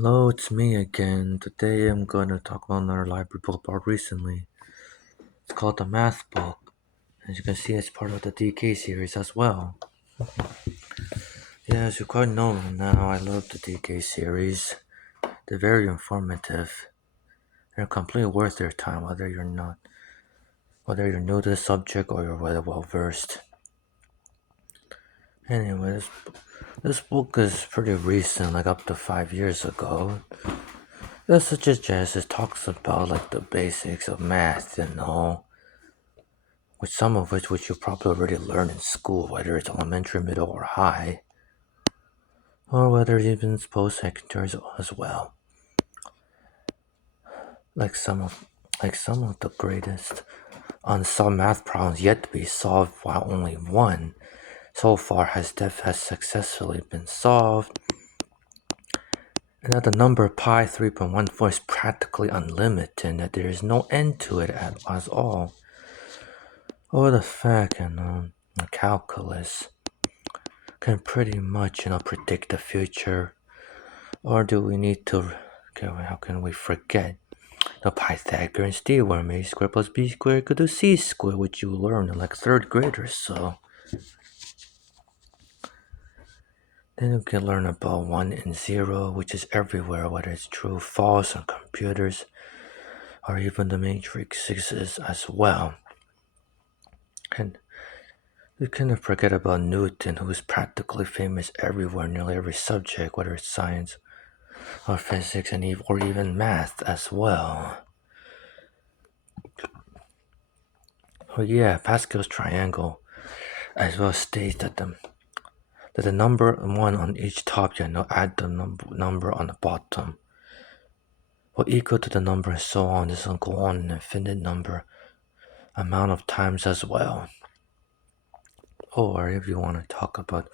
Hello, it's me again. Today I'm gonna talk about another library book I bought recently. It's called The Math Book. As you can see, it's part of the DK series as well. Yeah, as you quite know now, I love the DK series. They're very informative. They're completely worth their time, whether you're new to the subject or you're well versed. Anyway, this book is pretty recent, like up to 5 years ago. It suggests it talks about like the basics of math, with some of which you probably already learned in school, whether it's elementary, middle, or high, or whether it's even post-secondary as well. Like some of some of the greatest unsolved math problems yet to be solved, while only one so far has successfully been solved, and that the number pi 3.14 is practically unlimited, and that there is no end to it at all. Or the fact, calculus can pretty much, predict the future. Or do we need to? Okay, how can we forget the Pythagorean theorem? A squared plus b squared equal to c squared, which you learned in like third grade or so. Then you can learn about 1 and 0, which is everywhere, whether it's true, false, on computers, or even the matrices as well. And you cannot forget about Newton, who is practically famous everywhere, nearly every subject, whether it's science or physics, or even math as well. Oh yeah, Pascal's triangle as well states that the number one on each top, add the number on the bottom, will equal to the number and so on. This will go on an infinite number amount of times as well. Or if you want to talk about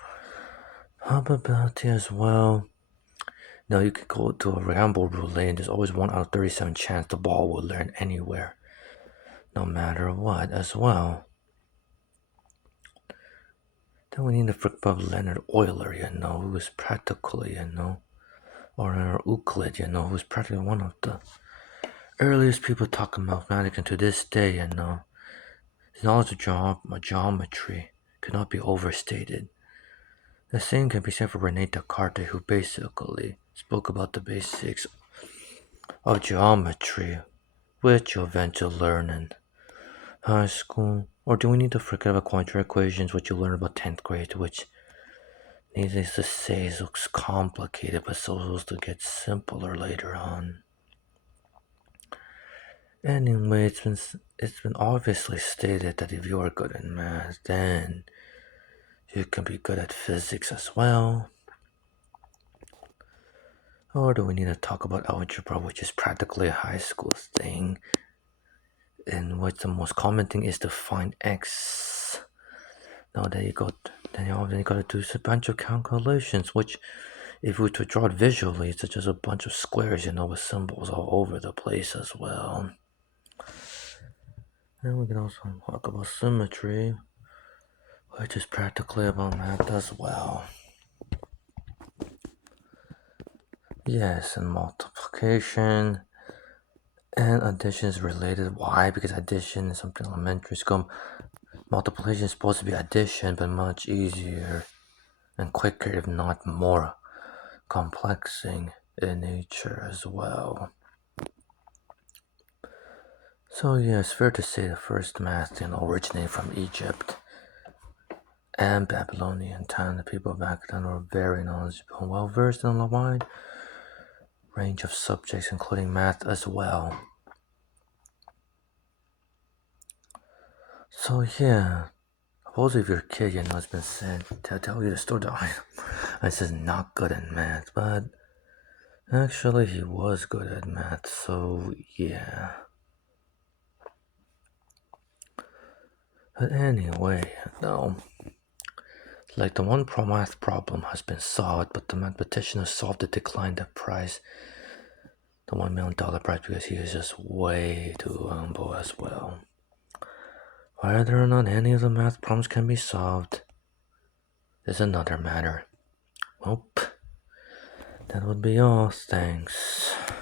probability as well, now you could go to a ramble roulette and there's always 1 out of 37 chance the ball will land anywhere, no matter what as well. Then we need to forget about Leonard Euler, who was practically, or Euclid, who's practically one of the earliest people talking mathematics, and to this day, his knowledge of geometry cannot be overstated. The same can be said for Rene Descartes, who basically spoke about the basics of geometry, which you'll eventually learn in high school. Or do we need to forget about quadratic equations, which you learn about 10th grade, which, needless to say, looks complicated, but so to get simpler later on. Anyway, it's been obviously stated that if you are good in math, then you can be good at physics as well. Or do we need to talk about algebra, which is practically a high school thing, in which the most common thing is to find x. Now then you got to do a bunch of calculations, which if we were to draw it visually, it's just a bunch of squares, with symbols all over the place as well. And we can also talk about symmetry, which is practically about math as well. Yes, and multiplication and addition is related. Why? Because addition is something elementary school. Multiplication is supposed to be addition, but much easier and quicker, if not more complexing in nature as well. So yeah, it's fair to say the first math originated from Egypt and Babylonian time. The people back then were very knowledgeable and well versed in a wide range of subjects, including math as well. So yeah, suppose if your kid, has been said to tell you the story that I said not good at math, but actually he was good at math, so yeah. But anyway, though, like the one math problem has been solved, but the mathematician who solved it declined the prize, the $1 million prize, because he is just way too humble as well. Whether or not any of the math problems can be solved is another matter. Nope. That would be all. Thanks.